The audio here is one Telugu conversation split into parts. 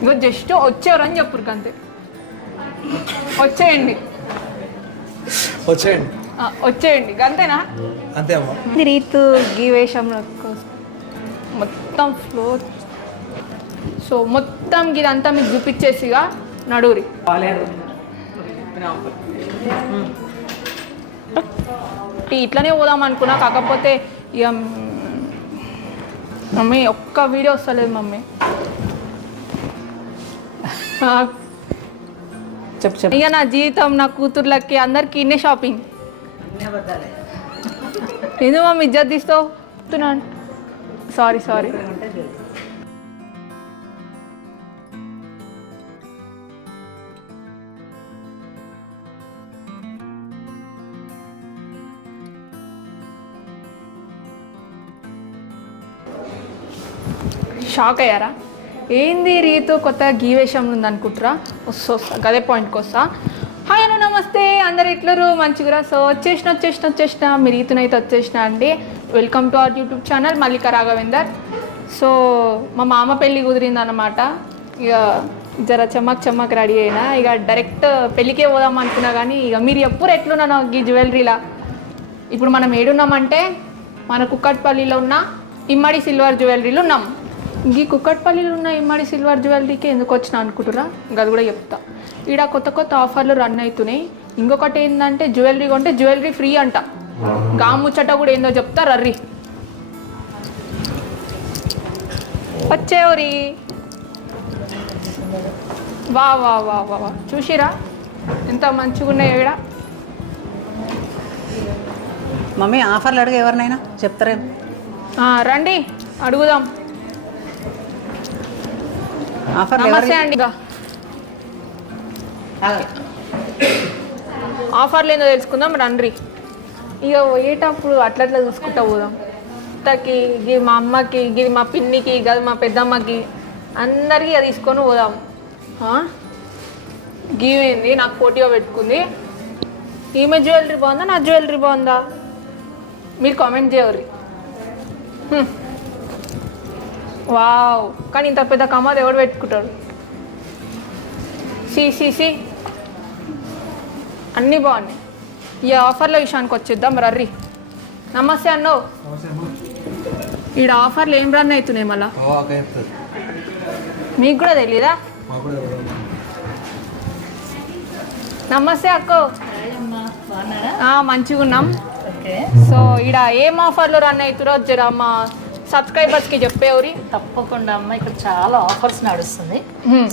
ఇగో జస్ట్ వచ్చారని చెప్పురు అంతే. వచ్చేయండి వచ్చేయండి వచ్చేయండి అంతేనా? అంతే అమ్మా. రీతు గీ వేషంలో మొత్తం ఫ్లో. సో మొత్తం ఇదంతా మీకు చూపించేసిగా నడువురి. ఇట్లనే పోదాం అనుకున్నా, కాకపోతే ఇక మమ్మీ ఒక్క వీడియో వస్తలేదు మమ్మీ. చెప్పు. ఇక నా జీవితం నా కూతుర్లకి అందరికి ఇన్నే షాపింగ్. ఎందుకు మమ్మీ ఇజ్జత్ తీస్తావు? సారీ. షాక్ అయ్యారా? ఏంది రీతు కొత్త గీ వేషంలో ఉంది అనుకుంటారా? వస్తా గదే పాయింట్కి వస్తా. హాయ్ అన్న, నమస్తే, అందరు ఎట్లరు? మంచిగా. సో వచ్చేసిన మీ రీతునైతే వచ్చేసిన అండి. Welcome to our YouTube channel Mallika Raghavender. So మా మామ పెళ్ళి కుదిరింది అన్నమాట. ఇక జర చమ్మక్ రెడీ అయినా, ఇక డైరెక్ట్ పెళ్ళికే పోదాం అనుకున్నా. కానీ ఇక మీరు ఎప్పుడు ఎట్లున్నాను ఈ జ్యువెలరీలా. ఇప్పుడు మనం ఏడున్నామంటే మన కుక్కట్పల్లిలో ఉన్న ఇమ్మడి సిల్వర్ జ్యువెలరీలు ఉన్నాం. ఈ కుక్కట్పల్లిలో ఉన్న ఇమ్మడి సిల్వర్ జ్యువెలరీకి ఎందుకు వచ్చినా అనుకుంటురా? ఇంకా అది కూడా చెప్తా. ఈడ కొత్త ఆఫర్లు రన్ అవుతున్నాయి. ఇంకొకటి ఏంటంటే జ్యువెలరీ కొంటే జ్యువెలరీ ఫ్రీ అంట. ముచ్చట కూడా ఏందో చెప్తా రర్రి. వచ్చేవరి వా చూసిరా ఎంత మంచిగా ఉన్నాయి ఈడ. మమ్మీ ఆఫర్లు అడుగు, ఎవరినైనా చెప్తారేం? రండి అడుగుదాం. ఆఫర్ నమస్తే అండి. ఆఫర్లు ఏందో తెలుసుకుందాం రండి. ఇక పోయేటప్పుడు అట్లా చూసుకుంటా పోదాం. అత్తకి, ఇది మా అమ్మకి, ఇది మా పిన్నికి, ఇది మా పెద్దమ్మకి, అందరికీ అది తీసుకొని పోదాం. గీవేంది నాకు పోటీగా పెట్టుకుంది. ఈమె జ్యువెలరీ బాగుందా, నా జ్యువెలరీ బాగుందా? మీరు కామెంట్ చేయరు. వావ్, కానీ ఇంత పెద్ద కమాది ఎవడు పెట్టుకుంటాడు? సి అన్నీ బాగున్నాయి. ఈ ఆఫర్ల విషయానికి వచ్చేద్దాం రర్రి. నమస్తే అన్నో. ఈడ ఆఫర్లు ఏం రన్ అవుతున్నాయి మళ్ళా? మీకు కూడా తెలీదా? నమస్తే అక్కో. మంచిగా ఉన్నాం. సో ఈడ ఏం ఆఫర్లు రన్ అవుతురో జర మా సబ్స్క్రైబర్స్కి చెప్పేవరి. తప్పకుండా అమ్మ, ఇక్కడ చాలా ఆఫర్స్ నడుస్తుంది.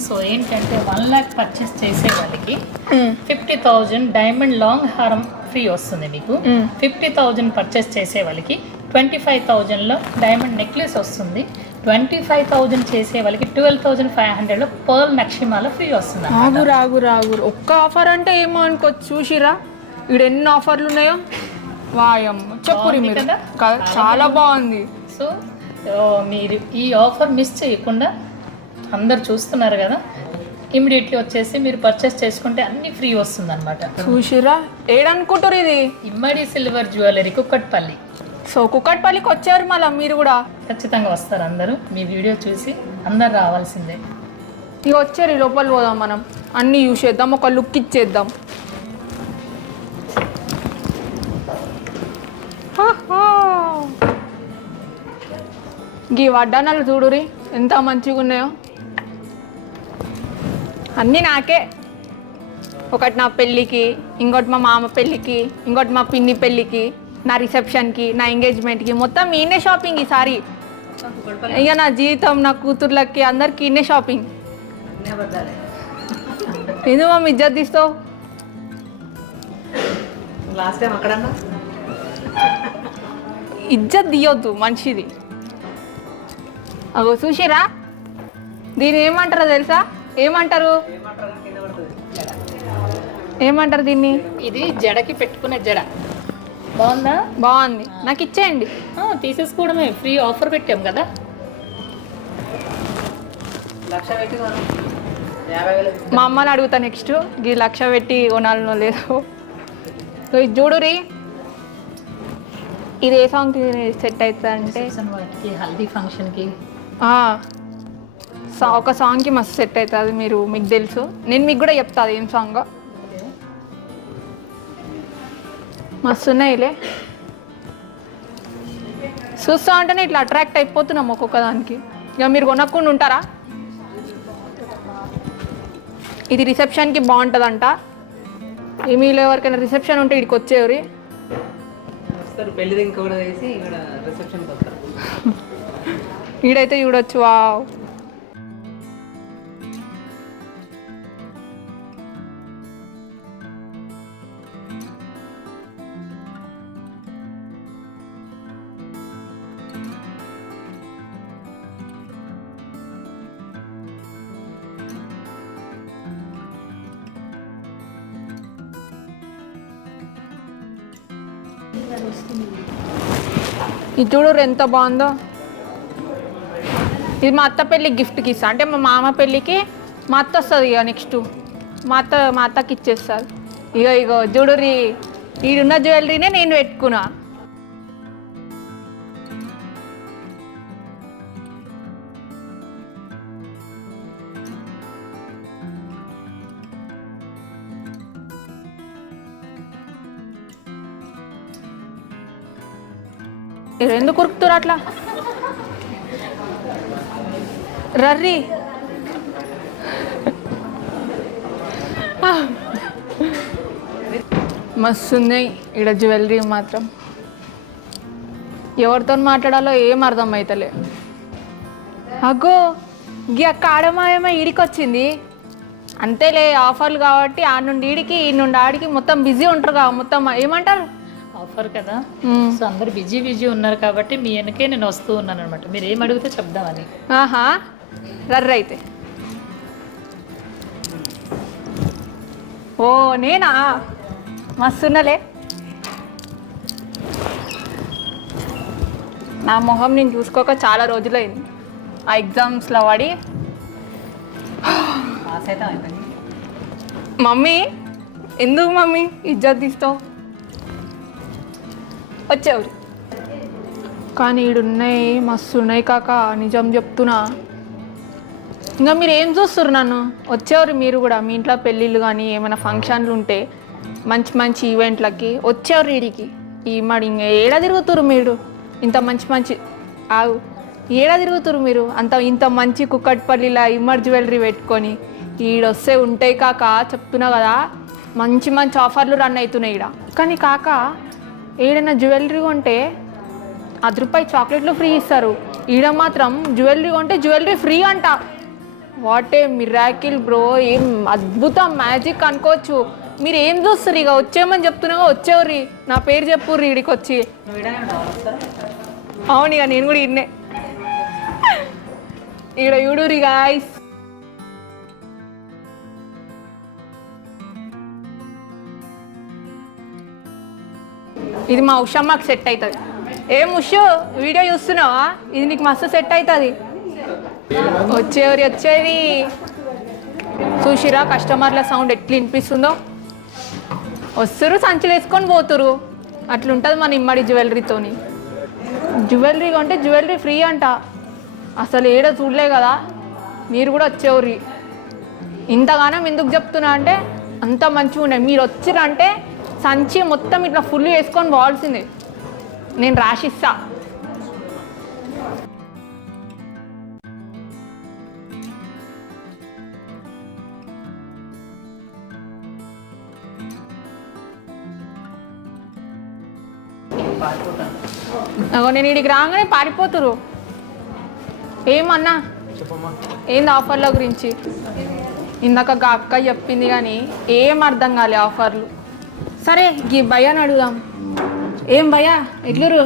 సో ఏంటంటే 1 lakh పర్చేస్ చేసే వాళ్ళకి 50,000 డైమండ్ లాంగ్ హారం ఫ్రీ వస్తుంది మీకు. 50,000 పర్చేస్ చేసే వాళ్ళకి 25,000లో డైమండ్ నెక్లెస్ వస్తుంది. 25,000 చేసే వాళ్ళకి 12,500లో పర్ల్ నక్షిమాల ఫ్రీ వస్తుంది. రాగు ఒక్క ఆఫర్ అంటే ఏమో అనుకోవచ్చు. చూసిరా ఇక్కడ ఎన్ని ఆఫర్లు ఉన్నాయో. వాయమ్మ చెప్పురి మీరు. చాలా బాగుంది. సో మీరు ఈ ఆఫర్ మిస్ చేయకుండా, అందరు చూస్తున్నారు కదా, ఇమ్మీడియట్లీ వచ్చేసి మీరు పర్చేస్ చేసుకుంటే అన్ని ఫ్రీ వస్తుంది అనమాట. చూసిరా ఏడనుకుంటారు ఇది? ఇమ్మడి సిల్వర్ జ్యువెలరీ కుక్కట్పల్లి. సో కుక్కట్పల్లికి వచ్చారు మళ్ళీ మీరు కూడా. ఖచ్చితంగా వస్తారు అందరూ. మీ వీడియో చూసి అందరు రావాల్సిందే. ఇక వచ్చారు, ఈ లోపల పోదాం. మనం అన్నీ చూసేద్దాం, ఒక లుక్ ఇచ్చేద్దాం. ఈ వడ్డానాలు చూడురి ఎంత మంచిగా ఉన్నాయో. అన్నీ నాకే. ఒకటి నా పెళ్ళికి, ఇంకోటి మా మామ పెళ్ళికి, ఇంకోటి మా పిన్ని పెళ్ళికి, నా రిసెప్షన్కి, నా ఎంగేజ్మెంట్కి, మొత్తం ఈయనే షాపింగ్ ఈసారి. ఇక నా జీవితం నా కూతుర్లకి అందరికి ఈయనే షాపింగ్. ఎందుకు మమ్మీ ఇజ్జత్ తీస్తావు? ఇజ్జత్ తీయొద్దు మనిషిది. అగో చూసిరా, దీన్ని ఏమంటారో తెలుసా? ఏమంటారు దీన్ని? ఇది జడకి పెట్టుకునే జడ. బాగుందా? బాగుంది. నాకు ఇచ్చేయండి. తీసేసుకోవడమే, ఫ్రీ ఆఫర్ పెట్టాం కదా. మా అమ్మని అడుగుతా నెక్స్ట్. ఈ 1,00,000 పెట్టి కొనాలనో లేదో. ఇది చూడురి, ఇది ఏ సాంగ్కి సెట్ అవుతుంది అంటే వాటికి హల్దీ ఫంక్షన్కి. ఒక సాంగ్కి మస్తు సెట్ అవుతుంది, మీకు తెలుసు. నేను మీకు కూడా చెప్తా అది ఏం సాంగ్. మస్తు ఉన్నాయిలే, చూస్తా ఉంటేనే ఇట్లా అట్రాక్ట్ అయిపోతున్నాం ఒక్కొక్క దానికి. ఇక మీరు కొనకుండా ఉంటారా? ఇది రిసెప్షన్కి బాగుంటుందంట. ఏమీలో ఎవరికైనా రిసెప్షన్ ఉంటే ఇక్కడికి వచ్చేవారి పెళ్లి ఇంకా కూడా వేసి ఇక్కడ రిసెప్షన్కి వస్తారు. ఈడైతే చూడొచ్చు. వావ్, ఇది చూడు ఎంత బాగుందో. ఇది మా అత్త పెళ్ళికి గిఫ్ట్కి ఇస్తా, అంటే మా మామ పెళ్ళికి మా అత్త వస్తుంది. ఇక నెక్స్ట్ మా అత్తకి ఇచ్చేస్తుంది. ఇగో చూడు ఈడున్న జ్యువెలరీనే నేను పెట్టుకున్నా. ఎందుకు ఉరుకుతురు అట్లా? రర్రీ మస్తు ఉన్నాయి ఇక్కడ జ్యువెలరీ మాత్రం. ఎవరితో మాట్లాడాలో ఏం అర్థం అవుతలే. అగ్గో గీ అక్క ఆడమాయమా ఈడికి వచ్చింది. అంతేలే, ఆఫర్లు కాబట్టి ఆ నుండి ఈడికి ఈ నుండి ఆడికి మొత్తం బిజీ ఉంటారు కదా. మొత్తం ఏమంటారు, ఆఫర్ కదా. సో అందరు బిజీ ఉన్నారు కాబట్టి మీ వెనకే నేను వస్తూ ఉన్నాను అనమాట. మీరు ఏం అడిగితే చెప్దామని. ఆహా, రర్ర అయితే. ఓ నేనా? మస్తున్నలే. నా మొహం నేను చూసుకోక చాలా రోజులైంది. ఆ ఎగ్జామ్స్లో పడి. మమ్మీ ఎందుకు మమ్మీ ఇజ్జత్ తీస్తావు? వచ్చేవారు కానీ ఈడున్నాయి, మస్తు ఉన్నాయి కాక, నిజం చెప్తున్నా. ఇంకా మీరు ఏం చూస్తారు నన్ను? వచ్చేవారు మీరు కూడా. మీ ఇంట్లో పెళ్ళిళ్ళు కానీ ఏమైనా ఫంక్షన్లు ఉంటే మంచి మంచి ఈవెంట్లకి వచ్చేవారు వీడికి. ఈ మరి ఇంకా ఏడా తిరుగుతురు మీరు? ఇంత మంచి ఆగు, ఏడా తిరుగుతురు మీరు? ఇంత మంచి కుక్కట్పల్లిలా ఇమ్మర్ జ్యువెలరీ పెట్టుకొని ఈడొస్తే ఉంటాయి కాక. చెప్తున్నా కదా, మంచి మంచి ఆఫర్లు రన్ అవుతున్నాయి ఈడ. కానీ కాక ఏడైనా జ్యువెలరీ కొంటే ₹10 చాక్లెట్లు ఫ్రీ ఇస్తారు. ఈడ మాత్రం జ్యువెలరీ కొంటే జ్యువెలరీ ఫ్రీ అంట. What a miracle bro! ఏం అద్భుతం, మ్యాజిక్ అనుకోవచ్చు. మీరు ఏం చూస్తారు? ఇక వచ్చేయమని చెప్తున్నాగా, వచ్చేవారి నా పేరు చెప్పుర్రి ఈడికి వచ్చి. అవును, ఇక నేను కూడా ఈడనే. ఈడ చూడురి గాయ్స్. ఇది మా ఉషమ్మకి సెట్ అవుతుంది. ఏం ఉషు, వీడియో చూస్తున్నావా? ఇది నీకు మస్తు సెట్ అవుతుంది. వచ్చేది చూసిరా కస్టమర్ల సౌండ్ ఎట్లా వినిపిస్తుందో. వస్తురు, సంచులు వేసుకొని పోతురు. అట్లుంటుంది మన ఇమ్మడి జ్యువెలరీతోని. జ్యువెలరీ కొంటే జ్యువెలరీ ఫ్రీ అంట. అసలు ఏడో చూడలే కదా. మీరు కూడా వచ్చేవారి. ఇంతగానం ఎందుకు చెప్తున్నా అంటే అంత మంచిగా ఉన్నాయి. మీరు వచ్చిరంటే సంచి మొత్తం ఇట్లా ఫుల్ వేసుకొని పోవాల్సిందే. నేను రాసిస్తా. నేను ఇడికి రాగానే పారిపోతురు. ఏమన్నా ఏంది ఆఫర్ల గురించి? ఇందాక అక్క చెప్పింది కానీ ఏం అర్థం కాలే ఆఫర్లు. సరే ఈ భయాన్ని అడుగుదాం. ఏం భయ్యా ఎట్లురు?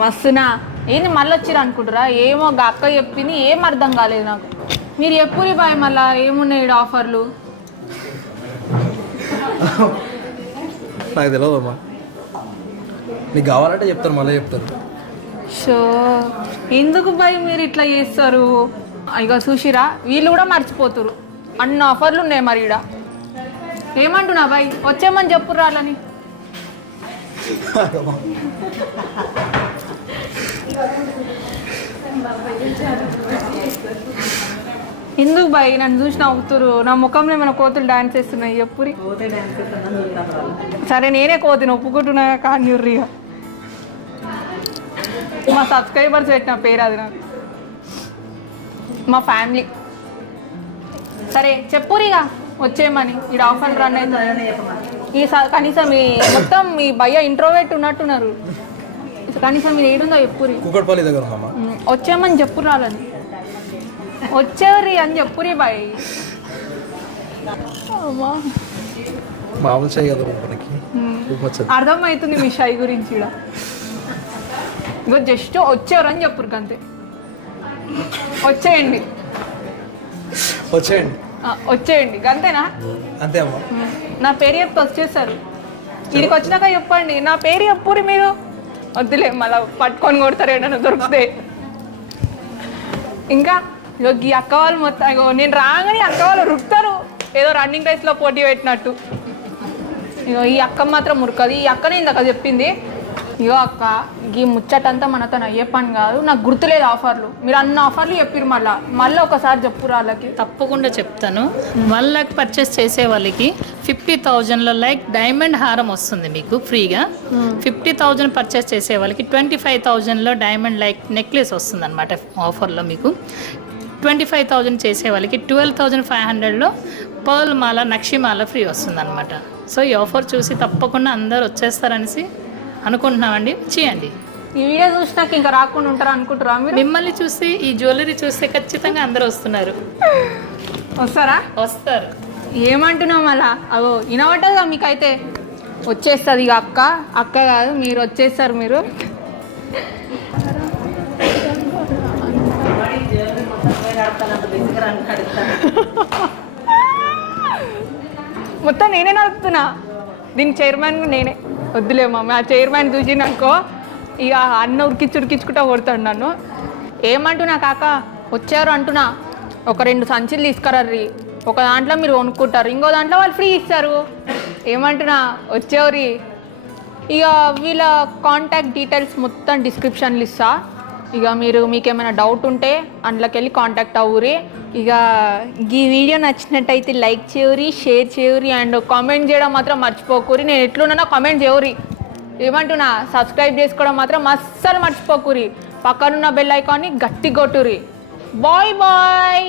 మస్తునా? ఏంది మళ్ళీ వచ్చిరు అనుకుంటారా? ఏమో అక్క చెప్పింది, ఏం అర్థం కాలేదు నాకు. మీరు ఎప్పుడు భయ మళ్ళా ఏమున్నాయి ఆఫర్లు? నాకు తెలియదమ్మా, నీకు కావాలంటే చెప్తారు, మళ్ళీ చెప్తారు. షో ఎందుకు భయ మీరు ఇట్లా చేస్తారు? ఇక చూసిరా, వీళ్ళు కూడా మర్చిపోతురు. అన్ని ఆఫర్లు ఉన్నాయి మరి ఈడ. ఏమంటున్నా బాయ్, వచ్చేమని చెప్పు రాలని. ఎందుకు బాయ్ నన్ను చూసి నవ్వుతురు? నా ముఖంలో ఏమైనా కోతులు డాన్స్ చేస్తున్నాయి ఎప్పురి? పోతే డ్యాన్స్ చేస్తాను చూస్తాను వాళ్ళు. సరే నేనే కోతిని ఒప్పుకుంటున్నా కానీ ఇక మా సబ్స్క్రైబర్స్ పెట్టిన పేరు అది నాకు, మా ఫ్యామిలీ. సరే చెప్పురిగా వచ్చేయమని. ఈ ఆఫర్ రన్ అవుతుంది ఈ కనీసం మీ మొత్తం మీ భయ్య ఇంట్రోవేట్ ఉన్నట్టున్నారు. కనీసం మీరు ఏడుందో చెప్పురి. కుక్కడపల్లి దగ్గర మామ. వచ్చామని చెప్పు రాలని, వచ్చేవరి అని చెప్పురి బాయ్. మామూలు చేయి కదా మనకి. అర్థమవుతుంది మీ షై గురించి కూడా. ఇగో జస్ట్ వచ్చేవారు అని చెప్పురు అంతే. వచ్చేయండి వచ్చేయండి వచ్చేయండి అంతేనా? అంతే అమ్మా. నా పేరు చెప్తే వచ్చేసారు. ఇక్కడికి వచ్చినాక చెప్పండి నా పేరు చెప్పురి మీరు. వద్దులే మళ్ళీ పట్టుకొని కొడతారు ఏదైనా దొరికితే. ఇంకా ఇగో ఈ అక్క వాళ్ళు మొత్తం ఇగో నేను రాగానే అక్క వాళ్ళు రుక్తారు ఏదో రన్నింగ్ రేస్లో పోటీ పెట్టినట్టు. ఇగో ఈ అక్క మాత్రం మురకది. ఈ అక్కనే ఇందాక చెప్పింది. ఇగో అక్క ఈ ముచ్చటంతా మనతో అయ్యే పని కాదు, నాకు గుర్తులేదు ఆఫర్లు. మీరు అన్ని ఆఫర్లు చెప్పిరు మళ్ళీ ఒకసారి చెప్పురు వాళ్ళకి. తప్పకుండా చెప్తాను. 1 lakh పర్చేస్ చేసే వాళ్ళకి 50,000లో లైక్ డైమండ్ హారం వస్తుంది మీకు ఫ్రీగా. 50,000 పర్చేస్ చేసే వాళ్ళకి 25,000లో డైమండ్ లైక్ నెక్లెస్ వస్తుంది అనమాట ఆఫర్లో మీకు. 25,000 చేసే వాళ్ళకి 12,500లో పర్ల్ మాల నక్షిమాల ఫ్రీ వస్తుంది అనమాట. సో ఈ ఆఫర్ చూసి తప్పకుండా అందరు వచ్చేస్తారనేసి అనుకుంటున్నామండి. చేయండి. ఈ వీడియో చూసినాక ఇంకా రాకుండా ఉంటారు అనుకుంటారా మీరు? మిమ్మల్ని చూసి ఈ జ్యువెలరీ చూస్తే ఖచ్చితంగా అందరూ వస్తున్నారు. వస్తారా? వస్తారు. ఏమంటున్నాం అలా? అగో వినవటగా మీకైతే వచ్చేస్తుంది. ఇక అక్క అక్క కాదు మీరు వచ్చేస్తారు. మీరు మొత్తం నేనే నడుపుతున్నా. దీని చైర్మన్ నేనే. వద్దులే మమ్మీ, ఆ చైర్మన్ చూసినాకో ఇక అన్న ఉరికించుకుంటా కొడతాడు నన్ను. ఏమంటున్నా కాక వచ్చారు అంటున్నా. ఒక 2 సంచులు తీసుకురారి. ఒక దాంట్లో మీరు కొనుక్కుంటారు, ఇంకో దాంట్లో వాళ్ళు ఫ్రీ ఇస్తారు. ఏమంటున్నా వచ్చేవరి. ఇక వీళ్ళ కాంటాక్ట్ డీటెయిల్స్ మొత్తం డిస్క్రిప్షన్లు ఇస్తా. ఇక మీకు ఏమైనా డౌట్ ఉంటే అందులోకి వెళ్ళి కాంటాక్ట్ అవ్వరి. ఇక ఈ వీడియో నచ్చినట్టయితే లైక్ చేయరి, షేర్ చేయరి అండ్ కామెంట్ చేయడం మాత్రం మర్చిపోకూరి. నేను ఎట్లున్నానో కామెంట్ చేయరి. ఏమంటున్నా సబ్స్క్రైబ్ చేసుకోవడం మాత్రం అస్సలు మర్చిపోకూరి. పక్కనున్న బెల్ ఐకాన్ని గట్టి కొట్టురి. Bye bye.